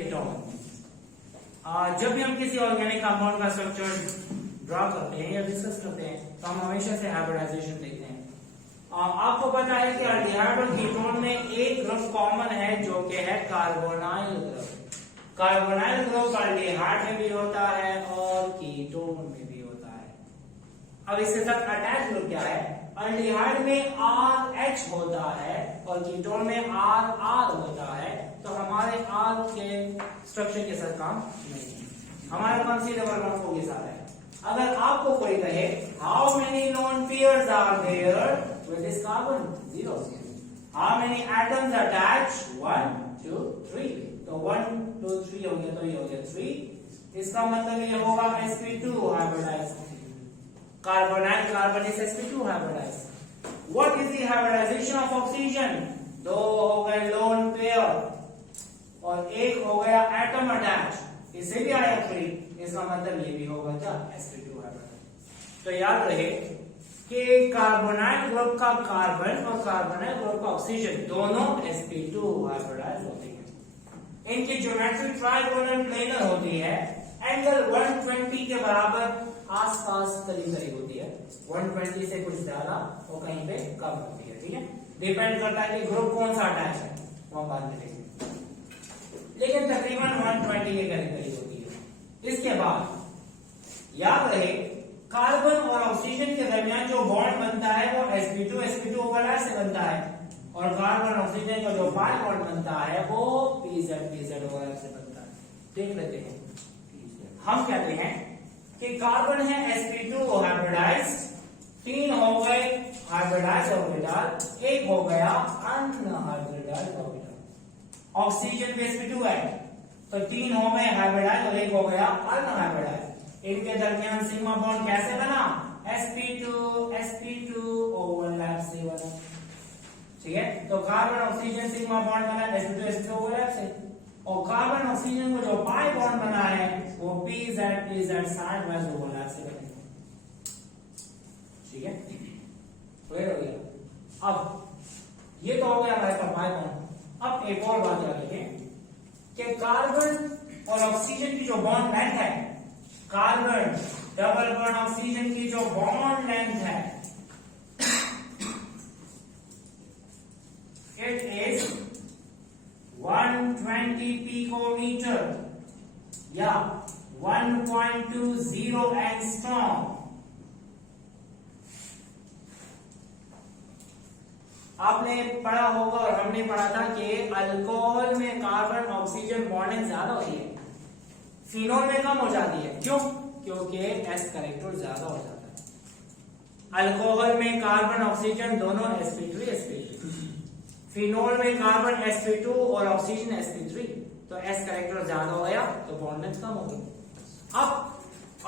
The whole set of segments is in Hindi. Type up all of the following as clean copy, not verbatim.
कीटोन। जब भी हम किसी ऑर्गेनिक कंपाउंड का स्ट्रक्चर ड्रॉ करते हैं या डिस्कस करते हैं तो हम हमेशा से हाइब्रिडाइजेशन देखते हैं। आपको पता है कि अल्डिहाइड और कीटोन में एक ग्रुप कॉमन है जो कि है carbonyl group. Carbonyl group aldehyde में भी होता है और कीटोन में भी होता है। अब इसके साथ अटैच ग्रुप क्या है? अल्डिहाइड में RH होता है और कीटोन में RR होता है। तो हमारे R के स्ट्रक्चर के साथ काम नहीं है, हमारा काम सी डबल बॉन्ड के साथ है। अगर आपको कोई कहे how many lone pairs are there with this carbon? 0। How many atoms attached? 1 2 3। तो 1 2 3 हो गया, तो ये हो गया 3। इसका मतलब ये होगा sp2 hybridize. Carbonyl carbon is sp2 hybridize. What is the hybridization of oxygen? 2 हो गए लोन पेयर और 1 हो गया एटम अटैच, इससे भी आया 3। इसका मतलब ये भी होगा क्या? sp2 hybridise. तो याद रहे कि कार्बोनाइल ग्रुप का कार्बन और कार्बोनाइल ग्रुप का ऑक्सीजन दोनों sp2 हाइब्रिडाइज होते हैं। इनकी ज्योमेट्री ट्राइगोनल प्लेनर होती है, एंगल 120 के बराबर आसपास करीब करीब होती है। 120 से कुछ ज्यादा और कहीं पे कम होती है। ठीक है, डिपेंड करता है कि ग्रुप कौन सा अटैच है, वो बाद में देखेंगे, लेकिन तकरीबन 120 के करीब करीब होती है। इसके बाद याद रहे कार्बन और ऑक्सीजन के दरमियान जो बॉन्ड बनता है वो sp2 ओवरलैप से बनता है, और कार्बन ऑक्सीजन का जो पाई बॉन्ड बनता है वो pz ओवरलैप से बनता है। देख लेते हैं। हम कहते हैं कि कार्बन है sp2 हाइब्रिडाइज, 3 हो गए हाइब्रिडाइज ऑर्बिटल, 1 हो गया अनहाइब्रिडाइज ऑर्बिटल। ऑक्सीजन भी sp2 है, तो 3 हो गए हाइब्रिडाइज और 1 हो गया अनहाइब्रिडाइज। इनके दरमियान सिग्मा बॉन्ड कैसे बना? sp2 ओवरलैप से बना। ठीक है, तो कार्बन ऑक्सीजन सिग्मा बॉन्ड बना sp2 ओवरलैप से, और कार्बन ऑक्सीजन को जो पाई बॉन्ड बना है वो pz साइड वाइज ओवरलैप से बनेगा। ठीक है, क्लियर हो गया। अब ये तो हो गया हमारे पास पाई बॉन्ड। अब एक और बात याद रखें कि कार्बन और ऑक्सीजन की जो बॉन्ड लेंथ है, कार्बन डबल बॉन्ड ऑक्सीजन की जो बॉन्ड लेंथ है, इट इज 120 पिकोमीटर या 1.20 एंगस्ट्रॉम। आपने पढ़ा होगा और हमने पढ़ा था कि अल्कोहल में कार्बन ऑक्सीजन बॉन्डिंग ज्यादा होती है, फिनोल में कम हो जाती है। क्यों? क्योंकि S कैरेक्टर ज्यादा हो जाता है। अल्कोहल में कार्बन ऑक्सीजन दोनों sp3 फिनोल में कार्बन sp2 और ऑक्सीजन sp3, तो S कैरेक्टर ज्यादा हो गया तो बॉन्ड लेंथ कम हो गई। अब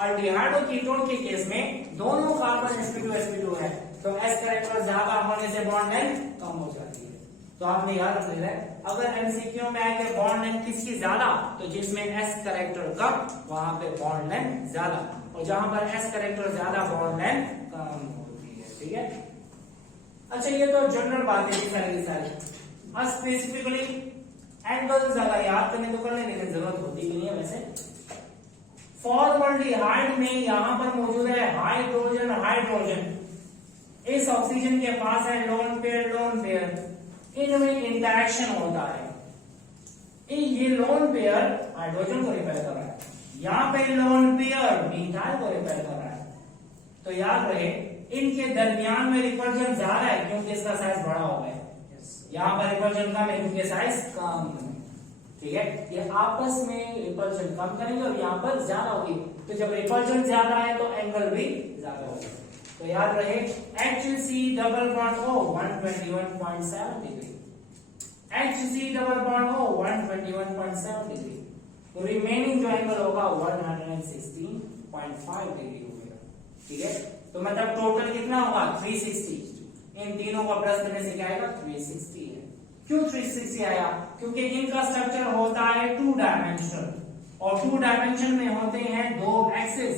अल्डिहाइड और कीटोन के केस में दोनों कार्बन sp2 है, तो S कैरेक्टर ज्यादा होने से बॉन्ड लेंथ कम हो जाती है। तो आपने याद रख लेना है, अगर एमसीक्यू में आए कि बॉन्ड लेंथ किसकी ज्यादा, तो जिसमें S कैरेक्टर कम वहां पे बॉन्ड लेंथ ज्यादा, और जहां पर S कैरेक्टर ज्यादा बॉन्ड लेंथ कम होती है। ठीक है, अच्छा ये तो जनरल बातें थी सारी। अब स्पेसिफिकली एंगल्स अगर याद करने तो कर लेने की जरूरत होती नहीं है। वैसे फॉर्मल्डिहाइड में यहां पर मौजूद है हाइड्रोजन, इस ऑक्सीजन के पास है लोन पेयर, इनमें इंटरेक्शन होता है। ये लोन पेयर हाइड्रोजन को रिपेयर कर रहा है, यहाँ पे लोन पेयर मीथाइल को रिपेयर कर रहा है। तो याद रहे इनके दरमियान में रिपल्जन ज्यादा है क्योंकि इसका साइज बड़ा हो गया है, यहाँ पर रिपल्जन कम है क्योंकि साइज कम है। ठीक है, ये आपस में रिपल्जन कम करेंगे और यहाँ पर ज्यादा होगी, तो जब रिपल्जन ज्यादा है तो एंगल भी ज्यादा होगा। तो याद रहे HC double bond O 121.7 degree, HC double bond O 121.7 degree, तो रिमेनिंग जो एंगल होगा 116.5 डिग्री होगा। ठीक है, तो मतलब टोटल कितना होगा 360। इन तीनों को प्लस करने से क्या आएगा 360 है। क्यों 360 आया? क्योंकि इनका स्ट्रक्चर होता है 2 डायमेंशनल, और 2 डायमेंशन में होते हैं 2 एक्सिस,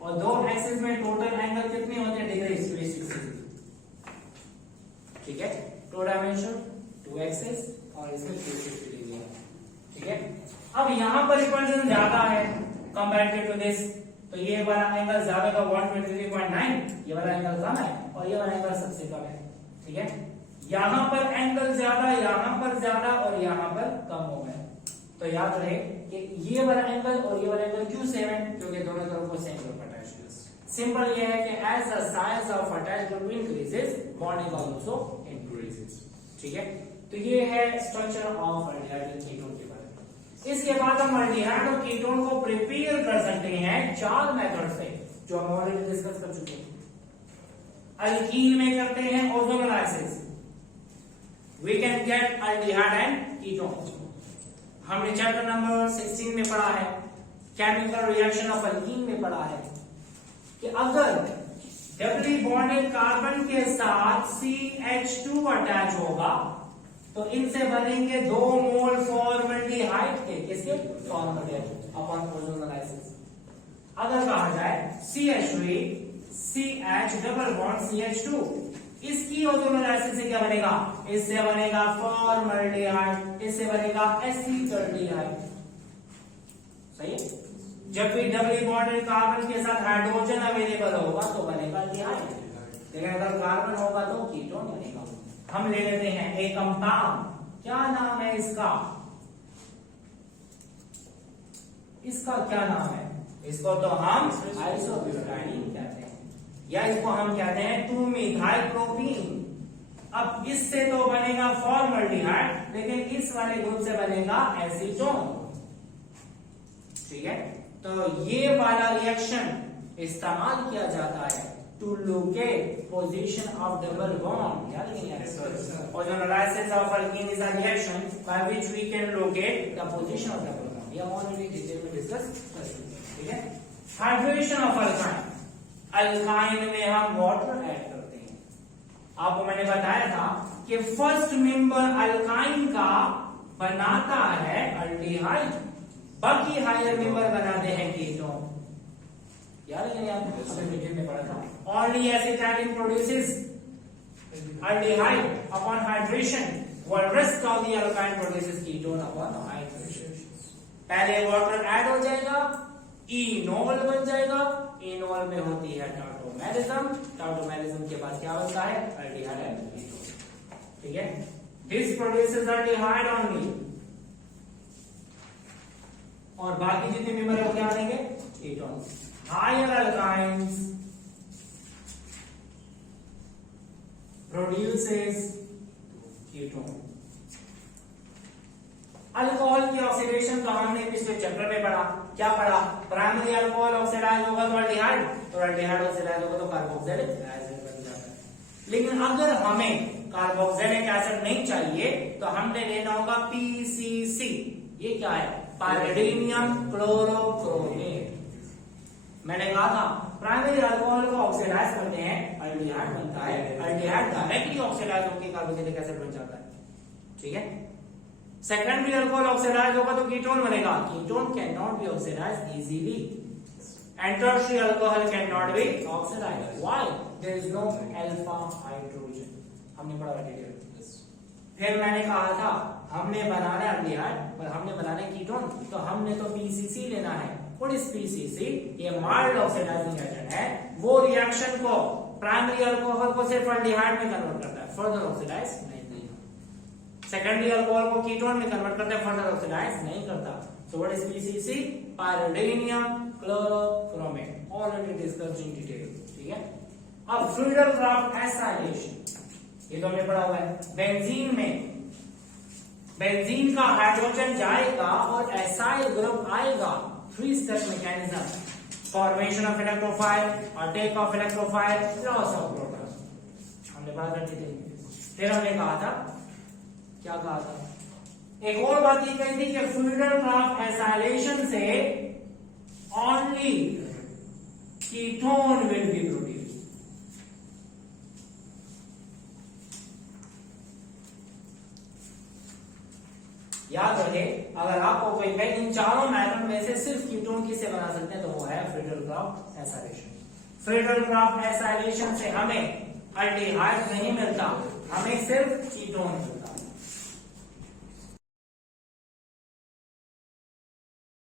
और 2 एक्सिस में टोटल एंगल कितने होते हैं डिग्री 360। ठीक है, 2 डायमेंशन 2 एक्सिस और इसमें 360 डिग्री है। ठीक है, अब यहाँ पर रिपल्शन ज्यादा है कंपेरेटिव टू दिस, तो ये वाला एंगल ज्यादा का 123.9, ये वाला एंगल कम है और ये वाला एंगल सबसे कम है, ठीक है। यहाँ पर एंगल ज्यादा, यहाँ पर ज्यादा और यहाँ पर कम हो गए, तो याद रहे कि ये वाला एंगल और ये वाला एंगल क्यों सेम है, क्योंकि दोनों तरफ को सेम ग्रुप अटैच है। सिंपल ये है कि as the size of attached group increases bonding also increases, ठीक है। तो ये है structure of aldehyde and ketone के बारे में। इसके बाद हम अल्डिहाइड और कीटोन को प्रिपेयर कर सकते हैं 4 मेथड से, जो हम ऑलरेडी डिस्कस कर चुके हैं। अल्कीन में करते हैं ozonolysis, we can get aldehyde and ketone. हमने चैप्टर नंबर 16 में पढ़ा है, केमिकल रिएक्शन ऑफ अल्कीन में पढ़ा है कि अगर डबली बॉन्डेड कार्बन के साथ CH2 अटैच होगा तो इनसे बनेंगे 2 मोल फॉर्मल्डिहाइड के, किसके, फॉर्मल्डिहाइड अपॉन ओजोनोलाइसिस। अगर कहा जाए CH3 CH double bond CH2, इसकी ओजोनोलाइसिस से क्या बनेगा, इससे बनेगा फॉर्मल्डिहाइड, इससे बनेगा एसीटल्डिहाइड, सही है। जब भी डबली बॉन्डेड कार्बन के साथ हाइड्रोजन अवेलेबल होगा तो बनेगा एल्डिहाइड, लेकिन अगर कार्बन होगा तो कीटोन बनेगा। हम ले लेते हैं एक कंपाउंड, क्या नाम है इसका, इसका क्या नाम है, इसको तो हम आइसोब्यूटाडीन कहते हैं, या इसको हम कहते हैं 2-methyl प्रोपीन। अब इससे तो बनेगा फॉर्मल्डिहाइड, लेकिन इस वाले ग्रुप से बनेगा एसीटोन, ठीक है। तो ये वाला रिएक्शन इस्तेमाल किया जाता है to locate position of double bond, याद नहीं है। Ozonolysis of alkene is a reaction by which we can locate the position of double bond, ये ऑलरेडी डिटेल में डिस्कस कर चुके हैं, ठीक है। हाइड्रेशन ऑफ अल्काइन, अल्काइन में हम वाटर ऐड करते हैं। आपको मैंने बताया था कि फर्स्ट मेंबर अल्काइन का बनाता है अल्डिहाइड, बाकी हायर मेंबर बनाते हैं कीटोन, याद है आप डिटेल में पढ़ा था। Only acetylene produces aldehyde upon hydration, while rest of the alkyne produces ketone upon hydration. पहले वाटर ऐड हो जाएगा, इनोल बन जाएगा, इनोल में होती है टाउटोमेरिज्म, टाउटोमेरिज्म के बाद क्या बनता है, अल्डिहाइड एंड कीटोन, ठीक है। दिस प्रोड्यूसेस अल्डिहाइड ओनली, और बाकी जितने मेंबर है क्या बनेंगे, ketone. Higher alkynes produces ketone. Alcohol की ऑक्सीडेशन का हमने पिछले चैप्टर में पढ़ा, क्या पढ़ा, प्राइमरी अल्कोहल ऑक्सीडाइज होगा तो अल्डिहाइड, और अल्डिहाइड ऑक्सीडाइज होगा तो कार्बोक्सिलिक एसिड बन जाता है। लेकिन अगर हमें कार्बोक्सिलिक एसिड नहीं चाहिए तो हमने लेना होगा PCC, ये क्या है, पायरिडीनियम क्लोरोक्रोमेट। मैंने कहा था प्राइमरी अल्कोहल को ऑक्सीडाइज करते हैं, अल्डिहाइड बनता है, अल्डिहाइड डायरेक्टली ऑक्सीडाइज होकर कार्बोक्सिलिक एसिड बन जाता है, ठीक है। सेकेंडरी अल्कोहल ऑक्सीडाइज होगा तो कीटोन बनेगा, ketone can not be oxidize easily, and tertiary alcohol can not be oxidize, why, there is no alpha hydrogen, हमने पढ़ा डिटेल। फिर मैंने कहा था हमने बनाना है अल्डिहाइड और हमने बनाना है कीटोन, तो हमने तो PCC लेना है, और इस PCC ये माइल्ड ऑक्सीडाइजिंग एजेंट है, वो रिएक्शन को प्राइमरी अल्कोहल को सिर्फ अल्डिहाइड में कन्वर्ट करता है, फर्दर ऑक्सीडाइज नहीं। सेकेंडरी अल्कोहल को कीटोन में कन्वर्ट करता है, फर्दर ऑक्सीडाइज नहीं करता। So what is PCC, pyridinium chlorochromate, already discussed in detail, ठीक है। अब फ्लूइडल क्राफ्ट एसाइलेशन, ये तो हमने पढ़ा हुआ है। बेंजीन में बेंजीन का हाइड्रोजन जाएगा और एसाइल ग्रुप आएगा, 3 step mechanism, formation of electrophile, attack of electrophile, loss of proton, हमने बात करते थे। फिर हमने कहा था, क्या कहा था, एक और बात ये कही थी कि फ्लूइडल क्राफ्ट एसाइलेशन से only ketone will be produce. याद रहे, अगर आपको कोई कहे इन चारों मेथड में से सिर्फ कीटोन किसे बना सकते हैं तो वो है Friedel Crafts acylation. Friedel Crafts acylation से हमें अल्डिहाइड नहीं मिलता, हमें सिर्फ कीटोन